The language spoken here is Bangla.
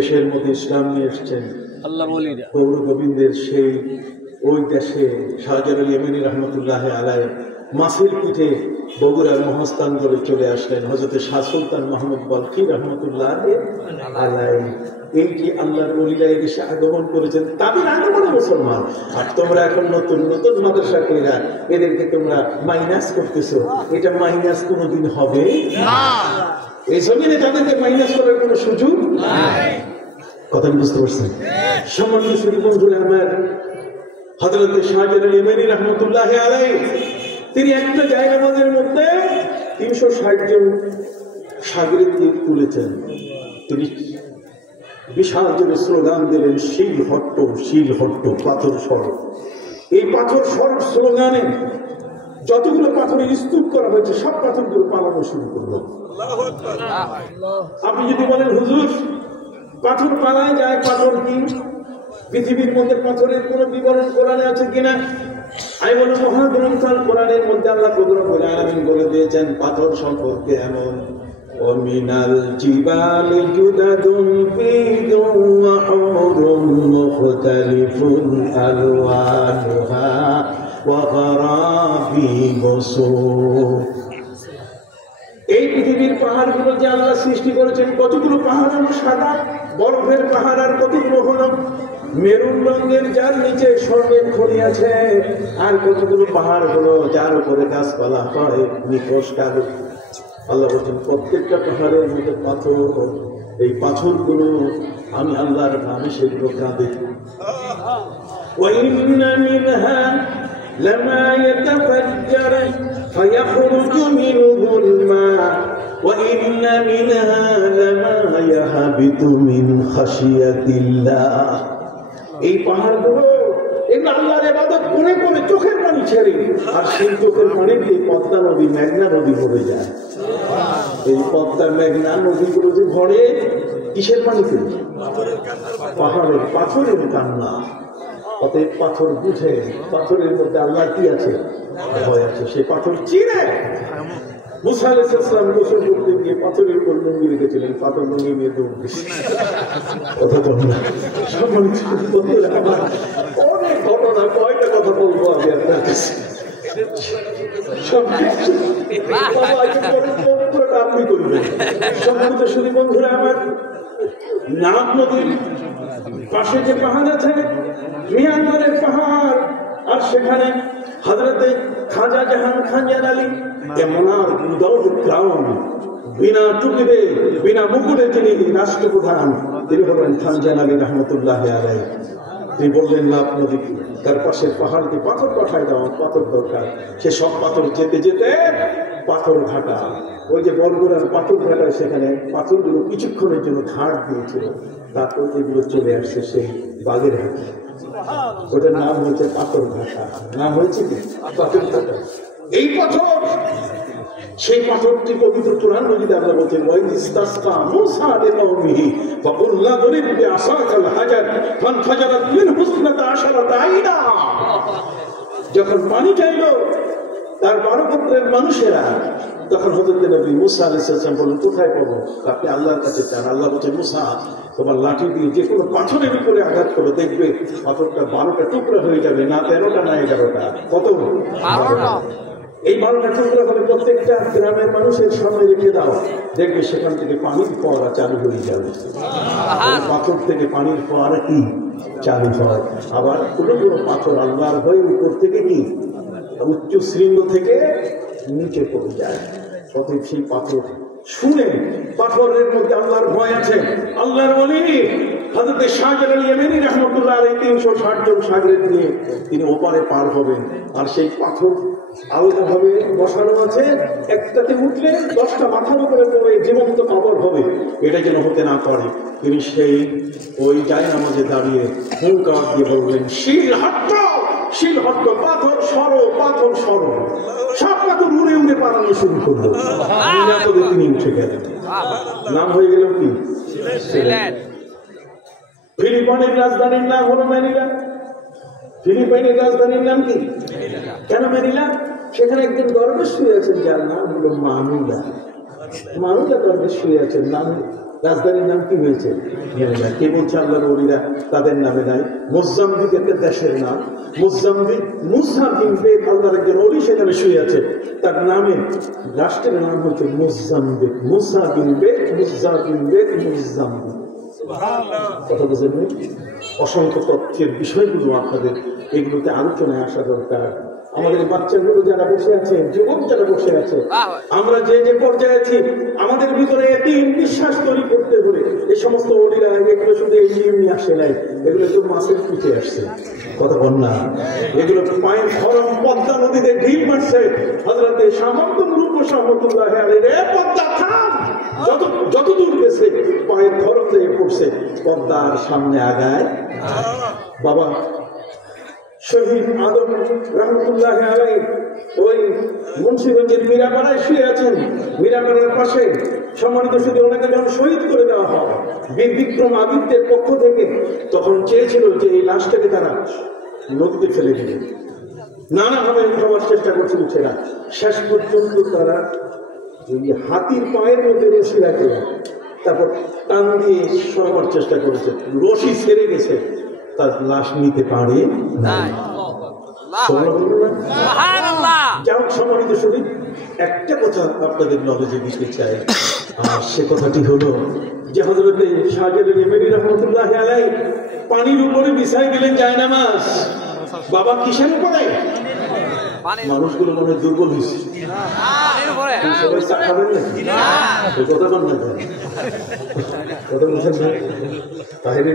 দেশের মধ্যে ইসলাম নিয়ে এসছেন পৌর গোবিন্দের সেই ওই দেশে শাহজালাল ইয়েমেনি রহমতুল্লাহ আলাইহি মাসির পিঠে বগুড়ার মহাস্থান করে চলে আসলেন হযরতে শাহ সুলতান মাহমুদ বলখি রহমতুল্লাহ আলাইহি। এই যে আল্লাহর ওলিরা এই দেশে আগমন করেছেন তাদের আগমনে মুসলমান, আর তোমরা এখন নতুন নতুন মাদ্রাসা কইরা এদেরকে তোমরা মাইনাস করতেছো। এটা মাইনাস কোনোদিন হবে না। এই জমিনে তাদেরকে মাইনাস করার কোনো সুযোগ নাই। কথা বুঝতে পারছেন? সম্মানিত সুধী বন্ধুরা আমার, হযরতে শাহজালাল ইয়েমেনি রহমতুল্লাহ আলাইহি তিনি একটা জায়গার মধ্যে 360 জন শাগিরদকে তুলেছেন। তিনি বিশাল জোরে স্লোগান দিলেন, শিল হট্ট পাথর সড়ক। এই পাথর সড়ক স্লোগানে যতগুলো পাথরের স্তূপ করা হয়েছে সব পাথরগুলো পালানো শুরু করলো। আপনি যদি বলেন হুজুর পাথর পালায় যায়, পাথর কি পৃথিবীর মধ্যে পাথরের কোন বিবরণ কোরআনে আছে কিনা? আমি বলি মহাগ্রন্থ আল কোরআনের মধ্যে আল্লাহ রব্বুল আলামিন বলে দিয়েছেন পাথর সম্পর্কে এমন, ওমিনাল জিবালি জুদাদুন ফীদুন ওয়া হুরুম মুখতালিফুন আলওয়ানুহা ওয়া গারাবিবুসু। এই পৃথিবীর পাহাড়গুলো যে আল্লাহ সৃষ্টি করেছেন, কতগুলো পাহাড় হলো সাদা বরফের পাহাড়, আর কতগুলো হলো মেরুন রঙের যার নিচে স্বর্ণের খনি আছে, আর কতগুলো পাহাড় হলো যার উপরে গাছপালা হয় নিকশ কালো। আল্লাহ বলছেন প্রত্যেকটা পাহাড়ের মধ্যে পাথর, এই পাথরগুলো আমি আল্লাহর নামে সেগুলো কাঁদে। ওয়াইন্না মিনহা লামা ইয়াতাফাজ্জারু ফায়াখরুজু মিনহুল মা ওয়া ইন্না মিনহা লামা ইয়াহবিতু মিন খাশিয়াতিল্লাহ। এই পাহাড়গুলো এগুলো আল্লাহর ইবাদত করে করে চোখের পানি ছেড়ে, আর সেই চোখের পানি দিয়ে পদ্মা নদী মেঘনা নদী ভরে যায়। এই পদ্মা মেঘনা নদীগুলো যে ভরে কিসের পানিতে? পাহাড়ের পাথরের কান্না। অতএব পাথর বুঝে পাথরের মধ্যে আল্লাহ কি আছে? ভয় আছে। সেই পাথর চিনে মুসা আলাইহিস সালাম গোসল করতে গিয়ে পাথরের উপর লুঙ্গি রেখেছিলেন, পাথর লুঙ্গি নিয়ে দৌড় দিচ্ছে। কথা বল না। অনেক ঘটনা, কয়টা কথা বলবো আমি আপনার কাছে? আপনি করবেন। সম্মানিত সুধী বন্ধুরা আমার, নাগ নদীর পাশে যে পাহাড় আছে মিয়ানমারের পাহাড়, আর সেখানে হযরতে খাজা জাহান খানজান আলী এমনার উইদাউট ক্রাউন, বিনা টুপিতে বিনা মুকুটে তিনি রাষ্ট্রপ্রধান, তিনি হলেন খানজান আলী রহমতুল্লাহ আলাইহি। তিনি বললেন না আপনাদের তার পাশের পাহাড়কে পাথর পাঠায় দাও, পাথর দরকার। সে সব পাথর যেতে যেতে পাথর ঘাটা, ওই যে বরগুড়ার পাথর ঘাটায় সেখানে পাথরগুলো কিছুক্ষণের জন্য ঘাট দিয়েছিল, তারপর এগুলো চলে আসছে সেই বাগের হাটে। ওটার নাম হয়েছে পাথর ঘাটা। নাম হয়েছে কি পাথর ঘাটা। এই পাথর, সেই পাথরটি পবিত্র কোরআন মজিদে আল্লাহ বলেন ওয়াইদ ইসতাসকা মূসা লিকাওমিহি ফাকুল্লা দরিব বিআসাকাল হাজার ফানফাজারাত মিনহু ইসনাতা আশারাতা আইনা। যখন পানি চাইলো তার 12 গোত্রের মানুষেরা, তখন হযরত নবী মূসা আলাইহিস সালাম বললেন কোথায় পাবো? আপনি আল্লাহর কাছে চান। আল্লাহ বলেন মূসা তোমার লাঠি দিয়ে যে কোনো পাথরের উপরে আঘাত করো, দেখবে পাথরটা 12টা টুকরা হয়ে যাবে, না 13টা না 11টা। কত? 12টা। এই 12টা টুকরা হলে প্রত্যেকটা গ্রামের মানুষের সামনে রেখে দাও, দেখবে সেখান থেকে পানির ফোয়ারা চালু হয়ে যাবে। পাথর থেকে পানির ফোয়ারা কি চালু হয়। আবার কোনো কোনো পাথর আল্লাহর হয়ে উপর থেকে কি উচ্চ শৃঙ্গ থেকে নিচে পড়ে যায়। অতএব সেই পাথর শুনে পাথরের মধ্যে আল্লাহর ভয় আছে। আল্লাহর ওলি হযরতে শাহজালাল ইয়েমেনি রহমতুল্লাহ আলাইহি 360 জন শাগিরদ নিয়ে তিনি ওপারে পার হবেন, আর সেই পাথর আলাদাভাবে বসানো আছে। একটাতে উঠলে 10টা মাথার উপরে পড়ে জীবন্ত কবর হবে, এটা যেন হতে না পারে। তিনি সেই ওই জায়নামাজে দাঁড়িয়ে হুঙ্কার দিয়ে বললেন শিল হট্ট পাথর সরো, পাথর সরো। সব পাথর উড়ে উড়ে পালানো শুরু করলো। তিনি উঠে গেলেন। নাম হয়ে গেল কি? ফিলিপাইনের রাজধানীর নাম হলো ম্যানিলা। ফিলিপাইনের রাজধানীর নাম কি? কেন ম্যানিলা? সেখানে একজন দরবেশ শুয়ে আছেন যার নাম হলো মানুলা। মানুলা দরবেশ শুয়ে আছেন, নাম রাজধানীর নাম কি হয়েছে? কে বলছে আল্লাহর ওলিরা তাদের নামে নাই? মোজাম্বিক একটা দেশের নাম। মোজাম্বিক, মুসা বিন বেগ আল্লাহর একজন ওলি সেখানে শুয়ে আছে, তার নামে রাষ্ট্রের নাম হচ্ছে মোজাম্বিক। মুসা বিন বেগ, মুসা বিন বেগ, মোজাম্বিক। কথা বুঝেন? অসংখ্য তথ্যের বিষয়গুলো আপনাদের এগুলোতে আলোচনায় আসা দরকার। আমাদের বাচ্চাগুলো যারা বসে আছে, যুবক যারা বসে আছে, আমরা যে যে পর্যায়ে আছি, আমাদের ভিতরে এতিম বিশ্বাস তৈরি করতে হলে এই সমস্ত ওলিরা এগুলো শুধু এমনি আসে নাই, এগুলো তো মাছের পিঠে আসছে। কথা বল না? এগুলো পায়ের খরম পদ্মা নদীতে ঢিল মারছে। হযরতে শামসুদ্দৌলা রূপসী রাহমাতুল্লাহি আলাইহি পদ্মা থাম, যত দূর গেছে পায়ের খরম দিয়ে পড়ছে, পদ্মার সামনে আগায়। বাবা শহীদ আদম রহমতুল্লাহ আলাইহি ওই মুন্সিগঞ্জের মীরাপাড়ায় শুয়ে আছেন। মীরাপাড়ার পাশে সম্মানিত শুধু ওনাকে যখন শহীদ করে দেওয়া হয় বীর বিক্রম আদিত্যের পক্ষ থেকে, তখন চেয়েছিল যে এই লাশটাকে তারা নদীতে ফেলে দিবে, নানাভাবে সবার চেষ্টা করছিল ছেড়া। শেষ পর্যন্ত তারা হাতির পায়ের মধ্যে রশি রাখে, তারপর টান দিয়ে সরবার চেষ্টা করেছে, রশি ছেড়ে গেছে, তার লাশ নিতে পারে নাই। সম্মানিত শরীর, একটা কথা আপনাদের নলেজে দিতে চাই, আর সে কথাটি হলো যে হযরতে শাহজালাল ইমানি রহমাতুল্লাহি আলাইহি পানির উপরে বিছাই দিলেন জায়নামাজ। বাবা কিসের উপরে? মানুষগুলো মনে দুর্বল হয়েছে, সবাই চা খাবেন না, কথা বল না, কথা বলছেন না তাহলে